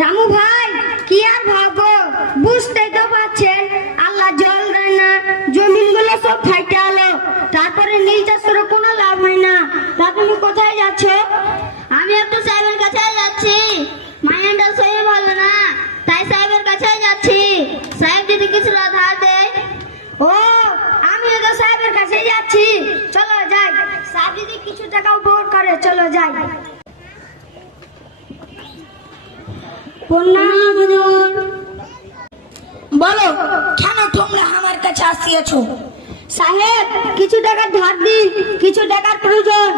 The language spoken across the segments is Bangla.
রামু ভাই কি আর ভাববো, বুঝতেই তো পারছেন আল্লাহ জল দেয় না, জমিনগুলো সব ফাইটে আলো, তারপরে নীল চাষ করে কোনো লাভ হয় না। তা তুমি কোথায় যাচ্ছ? আমি একটু সাহেবের কাছে যাচ্ছি, মাইন্ডটা শরীর ভালো না, তাই সাহেবের কাছে যাচ্ছি। সাহেব যদি কিছু ধার দেয়। ও আমিও তো সাহেবের কাছে যাচ্ছি, চলো যাই। সাহেব যদি কিছু টাকা উপহার করে, চলো যাই। প্রণাম হুজুর। বলো, কেন তোমরা আমার কাছে আসিয়াছো? সাহেব কিছু টাকা ধার দিন, কিছু টাকার প্রয়োজন।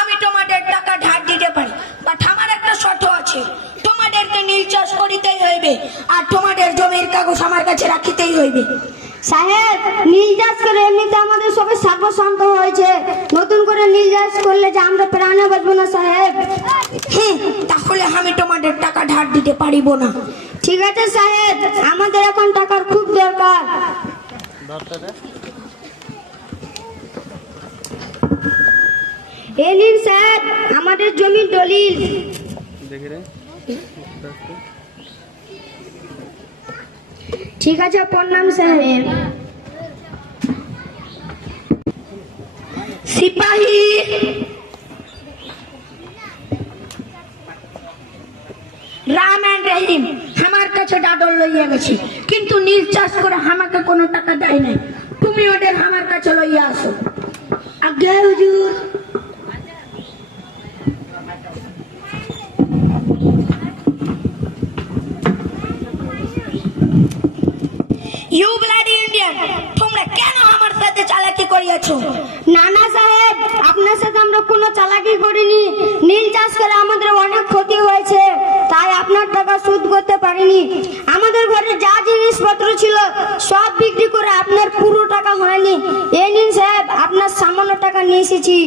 আমি তোমাদের টাকা ধার দিতে পারি, বাট আমার একটা শর্ত আছে। তোমাদেরকে নীল চাষ করিতেই হইবে, আর তোমাদের জমির কাগজ আমার কাছে রাখিতেই হইবে। সাহেব নীল চাষ করে এমনিতে আমাদের সবাই সর্বশান্ত হয়েছে, নতুন করে নীল চাষ করলে যে আমরা প্রাণে বাঁচবো না সাহেব। তাহলে আমি তোমাদের টাকা ধার দিতে পারিব না। ঠিক আছে সাহেব, আমাদের এখন টাকার খুব দরকার। এই নিন সাহেব আমাদের জমির দলিল। ঠিক আছে, প্রণাম সাহেব। সিপাহী, রাম এন্ড রহিম আমার কাছে ডাডর লইয়া গেছি, কিন্তু নীল চাষ করে আমাকে কোনো টাকা দেয় নাই। তুমি ওদের আমার কাছে লইয়া আসো। আজ্ঞা হুজুর। ইউ ব্লাডি ইন্ডিয়ান, তোমরা কেন আমার সাথে চালাকি করিয়াছো? নানা সাহেব আপনার সাথে আমরা কোনো চালাকি করিনি, নীল চাষ করে আমাদের অনেক ক্ষতি হয়েছে, তাই আপনার টাকা শোধ করতে পারিনি। আমাদের ঘরে যা জিনিসপত্র ছিল সব বিক্রি করে আপনার পুরো টাকা হয়নি। এই নিন সাহেব আপনার সামান্য টাকা নিয়ে এসেছি।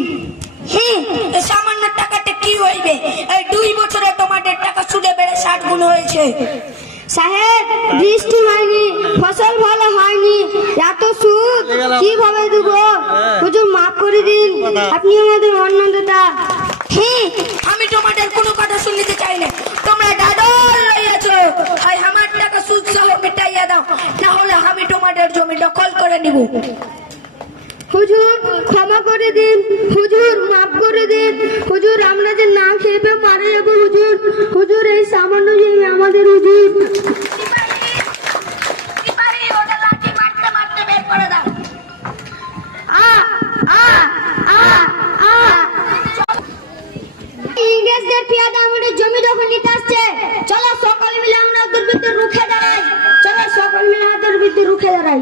এই সামান্য টাকাতে কি হইবে? এই 2 বছরে তোমাদের টাকা সুদে বেড়ে 60 গুণ হয়েছে। সাহেব বৃষ্টি হয়নি, ফসল ভালো হয়নি, এত সুদ কিভাবে দেব? হুজুর মাফ করে দিন, আপনি আমাদের অন্নদাতা। আমি তোমাদের কোনো কথা শুনতে চাই না। তোমরা ডাডর লইয়াছো, আর আমার টাকা সুদ সহ মিটাইয়া দাও, তাহলে আমি তোমাদের জমি দখল করে নিব। হুজুর ক্ষমা করে দিন, হুজুর মাফ করে দিন, হুজুর আমরা যে না খেয়ে মারা যাবো হুজুর, হুজুর এই সামান্য জমি আমাদের হুজুর। সিপাহী, ওদের লাঠি মারতে মারতে বের করে দাও। ইংরেজদের পেয়াদা আমাদের জমি দখল নিতে আসছে, চলো সকল মিলে আমরা ওদের বিরুদ্ধে রুখে দাঁড়াই, চলো সকল মিলে ওদের বিরুদ্ধে রুখে দাঁড়াই।